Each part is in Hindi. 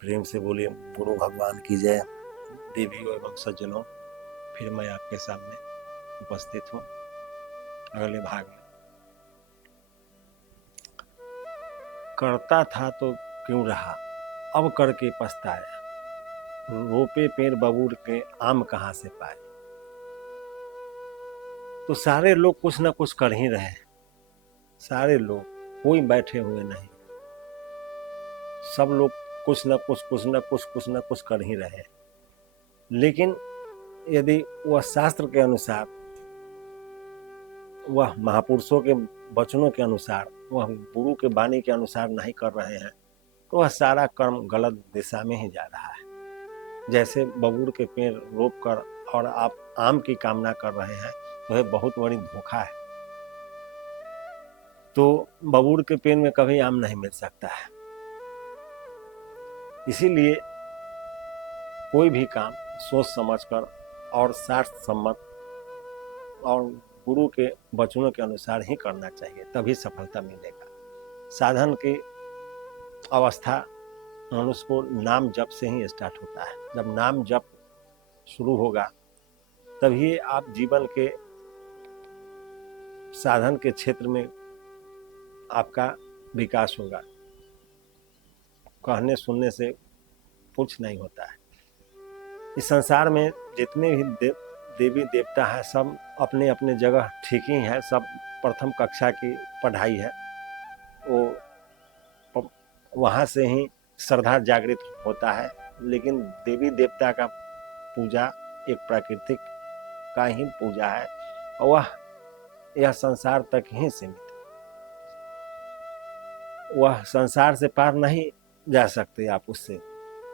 प्रेम से बोलिए गुरु भगवान की जय। देवियों एवं सज्जनों, फिर मैं आपके सामने उपस्थित हूँ अगले भाग में। करता था तो क्यों रहा, अब करके पछताया, रोपे पेड़ बबूल के आम कहाँ से पाए। तो सारे लोग कुछ ना कुछ कर ही रहे हैं, सारे लोग, कोई बैठे हुए नहीं, सब लोग कुछ ना कुछ कर ही रहे हैं। लेकिन यदि वह शास्त्र के अनुसार, वह महापुरुषों के वचनों के अनुसार, वह गुरु के वाणी के अनुसार नहीं कर रहे हैं, तो वह सारा कर्म गलत दिशा में ही जा रहा है। जैसे बबूल के पेड़ रोप कर और आप आम की कामना कर रहे हैं, तो यह बहुत बड़ी धोखा है। तो बबूल के पेड़ में कभी आम नहीं मिल सकता है। इसीलिए कोई भी काम सोच समझकर और शास्त्र सम्मत और गुरु के वचनों के अनुसार ही करना चाहिए, तभी सफलता मिलेगा। साधन की अवस्था मनुष्य को नाम जप से ही स्टार्ट होता है। जब नाम जप शुरू होगा तभी आप जीवन के साधन के क्षेत्र में आपका विकास होगा। कहने सुनने से कुछ नहीं होता है। इस संसार में जितने भी देवी देवता है, सब अपने अपने जगह ठीक ही है। सब प्रथम कक्षा की पढ़ाई है, वो वहाँ से ही श्रद्धा जागृत होता है। लेकिन देवी देवता का पूजा एक प्राकृतिक का ही पूजा है, और वह यह संसार तक ही सीमित है। वह संसार से पार नहीं जा सकते आप उससे,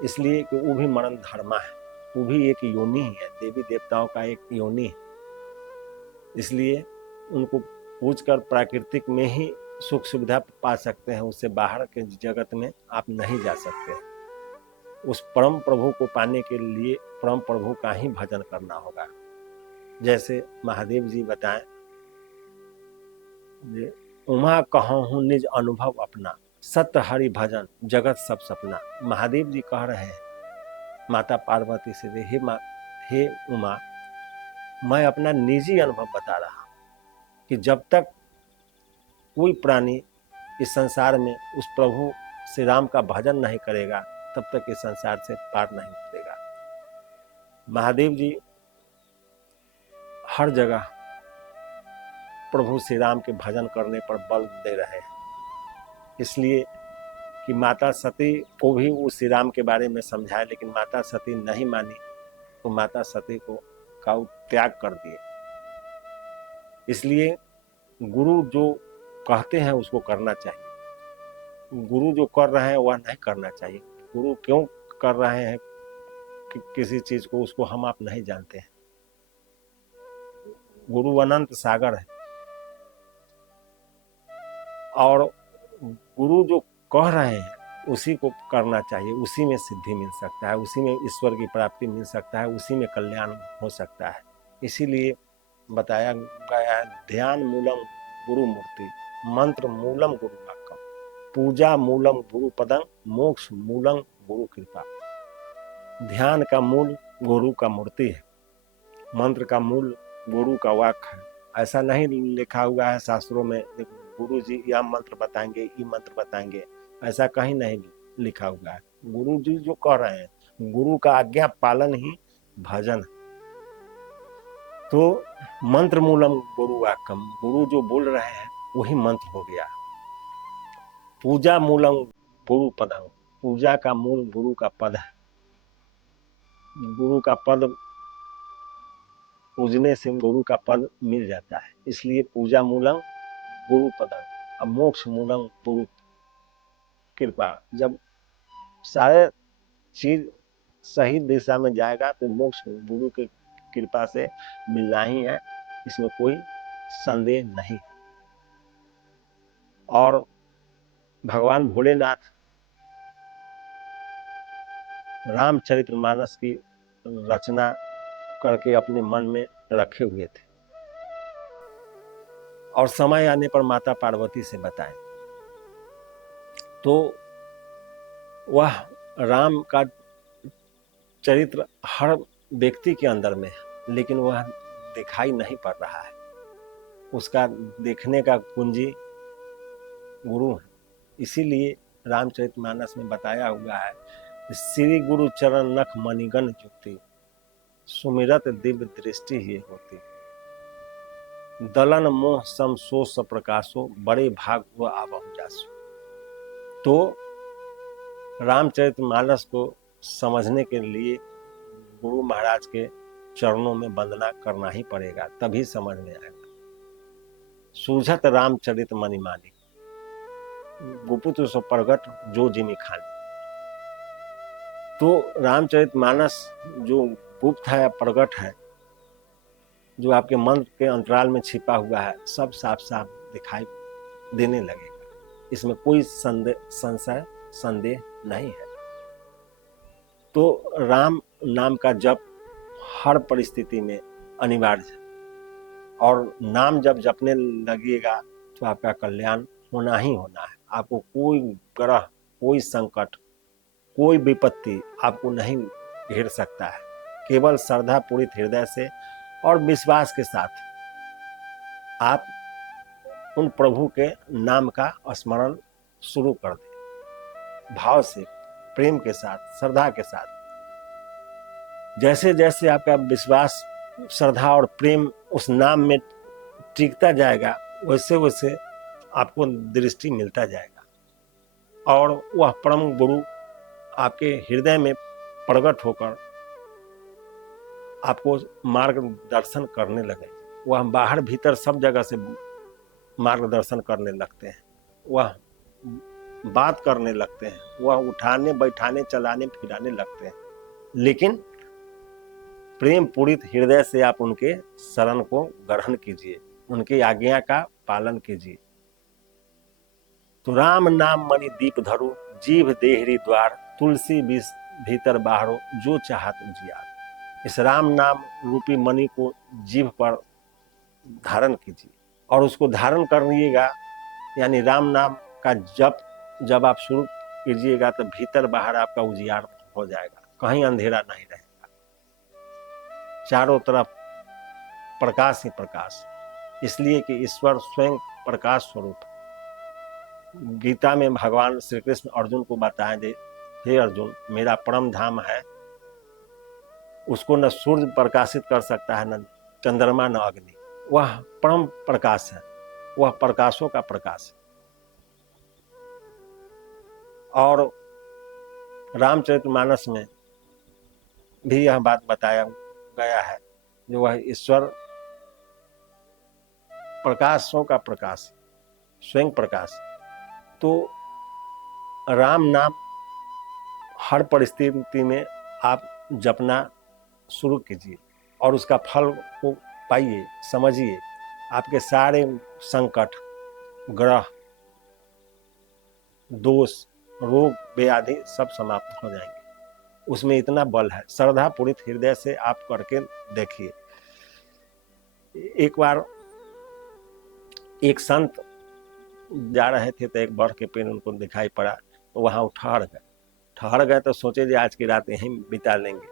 इसलिए कि वो भी मरण धर्मा है, वो भी एक योनि है, देवी देवताओं का एक योनि है। इसलिए उनको पूज कर प्राकृतिक में ही सुख सुविधा पा सकते हैं, उससे बाहर के जगत में आप नहीं जा सकते। उस परम प्रभु को पाने के लिए परम प्रभु का ही भजन करना होगा। जैसे महादेव जी बताएं, उमा कहूँ निज अनुभव अपना, सत्य हरि भजन जगत सब सपना। महादेव जी कह रहे हैं माता पार्वती से, हे उमा, मैं अपना निजी अनुभव बता रहा कि जब तक कोई प्राणी इस संसार में उस प्रभु श्री राम का भजन नहीं करेगा, तब तक इस संसार से पार नहीं उतरेगा। महादेव जी हर जगह प्रभु श्री राम के भजन करने पर बल दे रहे हैं। इसलिए कि माता सती को भी वो श्री राम के बारे में समझाए, लेकिन माता सती नहीं मानी, तो माता सती को का त्याग कर दिए। इसलिए गुरु जो कहते हैं उसको करना चाहिए, गुरु जो कर रहे हैं वह नहीं करना चाहिए। गुरु क्यों कर रहे हैं कि किसी चीज को, उसको हम आप नहीं जानते हैं। गुरु अनंत सागर है, और गुरु जो कह रहे हैं उसी को करना चाहिए। उसी में सिद्धि मिल सकता है, उसी में ईश्वर की प्राप्ति मिल सकता है, उसी में कल्याण हो सकता है। इसीलिए बताया गया है, ध्यान मूलम गुरु मूर्ति, मंत्र मूलम गुरु वाक्यम, पूजा मूलम गुरु पदं, मोक्ष मूलम गुरु कृपा। ध्यान का मूल गुरु का मूर्ति है, मंत्र का मूल गुरु का वाक्य है। ऐसा नहीं लिखा हुआ है शास्त्रों में गुरु जी यह मंत्र बताएंगे, ये मंत्र बताएंगे, ऐसा कहीं नहीं लिखा हुआ है। गुरु जी जो कह रहे हैं, गुरु का आज्ञा पालन ही भजन। तो मंत्र मूलम गुरु वाक्यम, गुरु जो बोल रहे हैं वही मंत्र हो गया। पूजा मूलम गुरु पदम, पूजा का मूल गुरु का पद है। गुरु का पद पूजने से गुरु का पद मिल जाता है, इसलिए पूजा मूलम गुरु पदम, अब मोक्ष मूलम गुरु कृपा। जब सारे चीज सही दिशा में जाएगा तो मोक्ष गुरु की कृपा से मिलना ही है, इसमें कोई संदेह नहीं। और भगवान भोलेनाथ रामचरितमानस की रचना करके अपने मन में रखे हुए थे, और समय आने पर माता पार्वती से बताएं तो वह राम का चरित्र हर व्यक्ति के अंदर में है, लेकिन वह दिखाई नहीं पड़ रहा है। उसका देखने का कुंजी गुरु है। इसीलिए रामचरितमानस में बताया हुआ है, श्री गुरु चरण नख मणिगण जुक्ति, सुमिरत दिव्य दृष्टि ही होती, दलन मोह सम सोस प्रकाशो, बड़े भाग हुआ आवहु जासु। तो रामचरितमानस को समझने के लिए गुरु महाराज के चरणों में वंदना करना ही पड़ेगा, तभी समझ में आएगा। सूझत रामचरित मणिमानी, गुपुत सो प्रगट जो जिमी खानी। तो रामचरितमानस जो गुप्त है, प्रगट है, जो आपके मन के अंतराल में छिपा हुआ है, सब साफ साफ दिखाई देने लगेगा। इसमें कोई संशय संदेह नहीं है। तो राम नाम का जप हर परिस्थिति में अनिवार्य है, और नाम जब जपने लगिएगा तो आपका कल्याण होना ही होना है। आपको कोई ग्रह, कोई संकट, कोई विपत्ति आपको नहीं घेर सकता है। केवल श्रद्धा पूरित हृदय से और विश्वास के साथ आप उन प्रभु के नाम का स्मरण शुरू कर दें, भाव से, प्रेम के साथ, श्रद्धा के साथ। जैसे जैसे आपका विश्वास, श्रद्धा और प्रेम उस नाम में टिकता जाएगा, वैसे वैसे आपको दृष्टि मिलता जाएगा, और वह परम गुरु आपके हृदय में प्रकट होकर आपको मार्गदर्शन करने लगे। वह बाहर भीतर सब जगह से मार्गदर्शन करने लगते हैं, वह बात करने लगते हैं, वह उठाने बैठाने चलाने फिराने लगते हैं। लेकिन प्रेम पूरित हृदय से आप उनके शरण को ग्रहण कीजिए, उनकी आज्ञा का पालन कीजिए। तो राम नाम मणि दीप धरो, जीव देहरी द्वार, तुलसी विष भीतर बाहरो, जो चाहत उजियार। इस राम नाम रूपी मणि को जीभ पर धारण कीजिए, और उसको धारण कर लिएगा, यानी राम नाम का जप जब आप शुरू कीजिएगा तो भीतर बाहर आपका उजियार हो जाएगा, कहीं अंधेरा नहीं रहेगा, चारों तरफ प्रकाश ही प्रकाश। इसलिए कि ईश्वर स्वयं प्रकाश स्वरूप। गीता में भगवान श्री कृष्ण अर्जुन को बताएं दे, हे अर्जुन, मेरा परम धाम है, उसको न सूर्य प्रकाशित कर सकता है, न चंद्रमा, न अग्नि। वह परम प्रकाश है, वह प्रकाशों का प्रकाश है। और रामचरितमानस में भी यह बात बताया गया है, जो वह ईश्वर प्रकाशों का प्रकाश, स्वयं प्रकाश। तो राम नाम हर परिस्थिति में आप जपना शुरू कीजिए, और उसका फल को पाइए, समझिए। आपके सारे संकट, ग्रह, दोष, रोग, व्याधि सब समाप्त हो जाएंगे। उसमें इतना बल है। श्रद्धा पूरित हृदय से आप करके देखिए। एक बार एक संत जा रहे थे तो एक बड़ के पेड़ उनको दिखाई पड़ा, तो वहां ठहर गए तो सोचे जी आज की रात यहीं बिता लेंगे।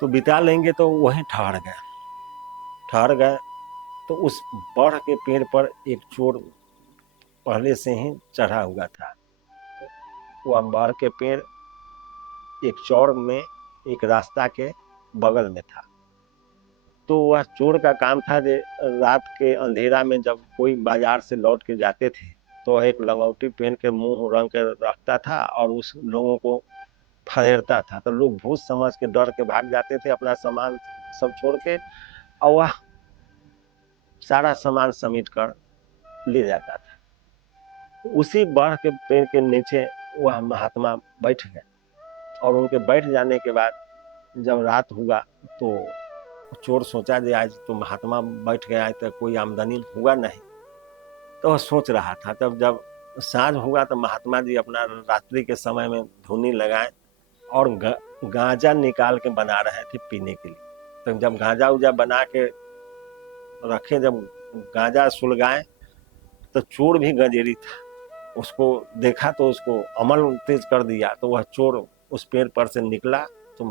तो बिता लेंगे तो वहीं ठहर गए। तो उस बड़ के पेड़ पर एक चोर पहले से ही चढ़ा हुआ था। वह बड़ के पेड़ एक चौर में एक रास्ता के बगल में था। तो वह चोर का काम था कि रात के अंधेरा में जब कोई बाजार से लौट के जाते थे तो एक लंगोटी पहन के मुंह रंग के रखता था और उस लोगों को फरेरता था। तो लोग भूत समझ के डर के भाग जाते थे अपना सामान सब छोड़ के, और वह सारा सामान समेट कर ले जाता था। उसी बड़ के पेड़ के नीचे वह महात्मा बैठ गए, और उनके बैठ जाने के बाद जब रात हुआ तो चोर सोचा कि आज तो महात्मा बैठ गया है तो कोई आमदनी हुआ नहीं। तो वह सोच रहा था। तब जब साँझ हुआ तो महात्मा जी अपना रात्रि के समय में धुनी लगाए और गांजा निकाल के बना रहे थे पीने के लिए। तो जब गांजा उजा बना के रखे, जब गांजा सुलगाए तो चोर भी गंजेरी था, उसको देखा तो उसको अमल तेज कर दिया, तो वह चोर उस पेड़ पर से निकला। तो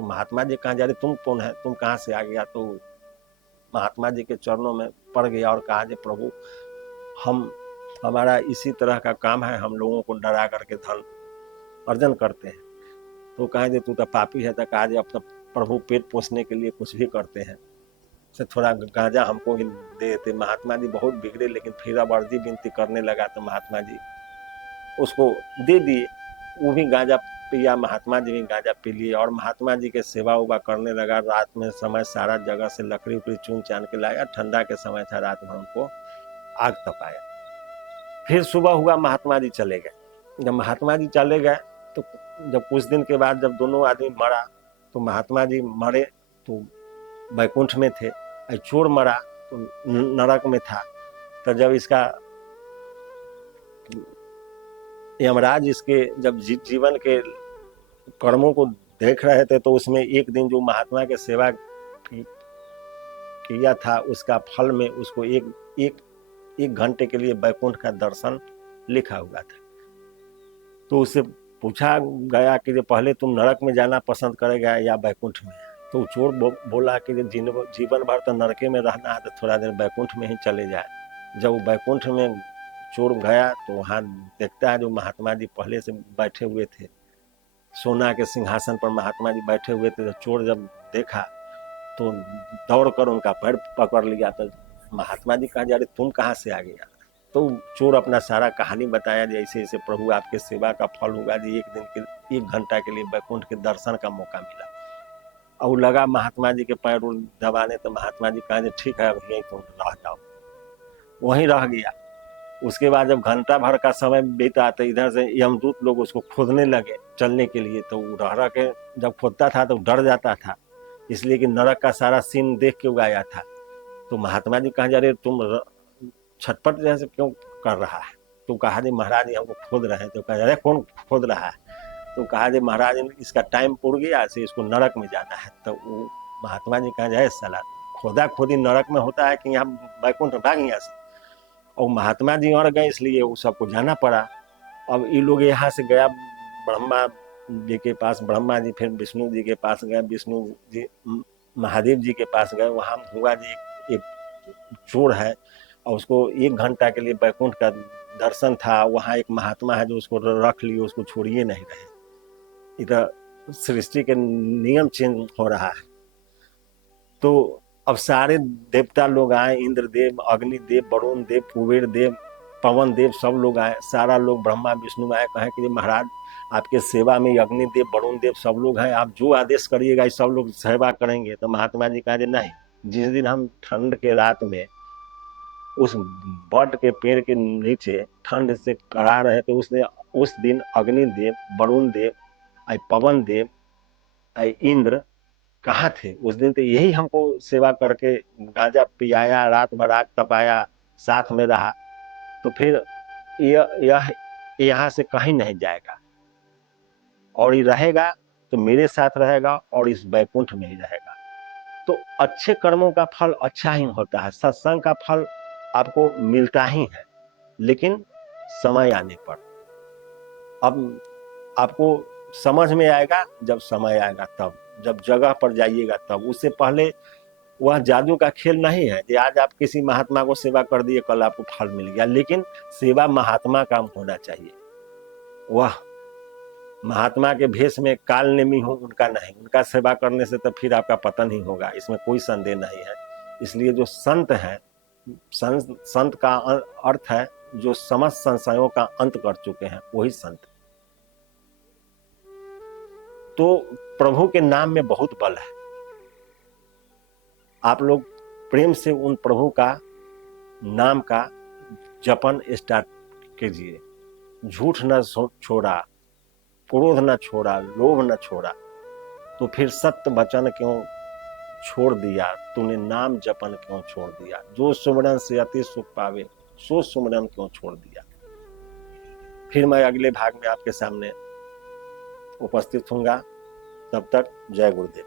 महात्मा जी कहाँ जा रहे, तुम कौन है, तुम कहाँ से आ गया? तो महात्मा जी के चरणों में पड़ गया और कहा, जी प्रभु, हमारा इसी तरह का काम है, हम लोगों को डरा करके धन अर्जन करते हैं। तो कहा, जी तू तो पापी है। तो कहा, जी अब तो प्रभु पेट पोसने के लिए कुछ भी करते हैं, से थोड़ा गांजा हमको ही दे देते। महात्मा जी बहुत बिगड़े, लेकिन फिर अब अर्जी विनती करने लगा तो महात्मा जी उसको दे दिए। वो भी गांजा पिया, महात्मा जी भी गांजा पी लिए और महात्मा जी के सेवा उवा करने लगा। रात में समय सारा जगह से लकड़ी उकड़ी चुन चान के लाया, ठंडा के समय था, रात भर उनको आग तपाया। फिर सुबह हुआ, महात्मा जी चले गए। जब महात्मा जी चले गए तो जब कुछ दिन के बाद जब दोनों आदमी मरा, तो महात्मा जी मरे तो बैकुंठ में थे, चोर मरा तो नरक में था। तो जब इसका यमराज इसके जब जीवन के कर्मों को देख रहे थे, तो उसमें एक दिन जो महात्मा के सेवा किया था उसका फल में उसको एक घंटे के लिए बैकुंठ का दर्शन लिखा हुआ था। तो उससे पूछा गया कि पहले तुम नरक में जाना पसंद करेगा या बैकुंठ में? तो चोर बोला कि जीवन भर तो नरके में रहना है, तो थोड़ा देर बैकुंठ में ही चले जाए। जब बैकुंठ में चोर गया तो वहाँ देखता है जो महात्मा जी पहले से बैठे हुए थे, सोना के सिंहासन पर महात्मा जी बैठे हुए थे। तो चोर जब देखा तो दौड़ कर उनका पैर पकड़ लिया। तो महात्मा जी कहा, जा रहे तुम कहाँ से आ गया? तो चोर अपना सारा कहानी बताया, जैसे ऐसे प्रभु आपके सेवा का फल होगा जी, एक दिन के 1 घंटा के लिए बैकुंठ के दर्शन का मौका मिला। और लगा महात्मा जी के पैर दबाने। तो महात्मा जी कहा, ठीक है अब यहीं तुम रह जाओ। वहीं रह गया। उसके बाद जब घंटा भर का समय बीता तो इधर से यमदूत लोग उसको खोदने लगे चलने के लिए। तो रह रह के जब खोदता था तो डर जाता था, इसलिए कि नरक का सारा सीन देख के उगाया था। तो महात्मा जी कहा, जा रहे तुम छटपट जैसे क्यों कर रहा है? तो कहा, जी महाराज हमको खोद रहे हैं। तो कहा, अरे कौन खोद रहा है? तो कहा, जी महाराज इसका टाइम पूर गया से इसको नरक में जाना है। तो वो महात्मा जी कहा, जाए साला, खोदा खोदी नरक में होता है कि यहाँ बैकुंठ भाग यहाँ से? और महात्मा जी और गए, इसलिए वो सबको जाना पड़ा। अब ये लोग यहाँ से गया ब्रह्मा जी के पास, ब्रह्मा जी फिर विष्णु जी के पास गए, विष्णु जी महादेव जी के पास गए। वहाँ हुआ जी एक चोर है और उसको 1 घंटा के लिए बैकुंठ का दर्शन था। वहाँ एक महात्मा है जो उसको रख लिए, उसको छोड़िए नहीं रहे। इधर सृष्टि के नियम चेंज हो रहा है। तो अब सारे देवता लोग आए, इंद्रदेव, अग्निदेव, वरुण देव, कुबेर देव, पवन देव, सब लोग आए। सारा लोग ब्रह्मा विष्णु आए, कहे कि महाराज आपके सेवा में अग्निदेव, वरुण देव सब लोग हैं, आप जो आदेश करिएगा सब लोग सेवा करेंगे। तो महात्मा जी कहा, नहीं, जिस दिन हम ठंड के रात में उस बट के पेड़ के नीचे ठंड से कड़ा रहे, तो उस दिन अग्निदेव, वरुण देव, पवन देव, इंद्र कहाँ थे? उस दिन तो यही हमको सेवा करके गांजा पियाया, रात भर आग तपाया, साथ में रहा। तो फिर यह यहाँ से कहीं नहीं जाएगा और ये रहेगा तो मेरे साथ रहेगा और इस बैकुंठ में ही रहेगा। तो अच्छे कर्मों का फल अच्छा ही होता है, सत्संग का फल आपको मिलता ही है, लेकिन समय आने पर। अब आपको समझ में आएगा जब समय आएगा, तब जब जगह पर जाइएगा तब। उससे पहले वह जादू का खेल नहीं है कि आज आप किसी महात्मा को सेवा कर दिए, कल आपको फल मिल गया। लेकिन सेवा महात्मा का होना चाहिए। वह महात्मा के भेष में काल नेमी हो, उनका नहीं। उनका सेवा करने से तो फिर आपका पतन ही होगा, इसमें कोई संदेह नहीं है। इसलिए जो संत है, संत का अर्थ है जो समस्त संशयों का अंत कर चुके हैं, वही संत। तो प्रभु के नाम में बहुत बल है। आप लोग प्रेम से उन प्रभु का नाम का जपन स्टार्ट कीजिए। झूठ न छोड़ा, क्रोध न छोड़ा, लोभ न छोड़ा, तो फिर सत्य वचन क्यों छोड़ दिया? तूने नाम जपन क्यों छोड़ दिया? जो सुमरन से अति सुख पावे, सो सुमरन क्यों छोड़ दिया? फिर मैं अगले भाग में आपके सामने उपस्थित हूँगा। तब तक जय गुरुदेव।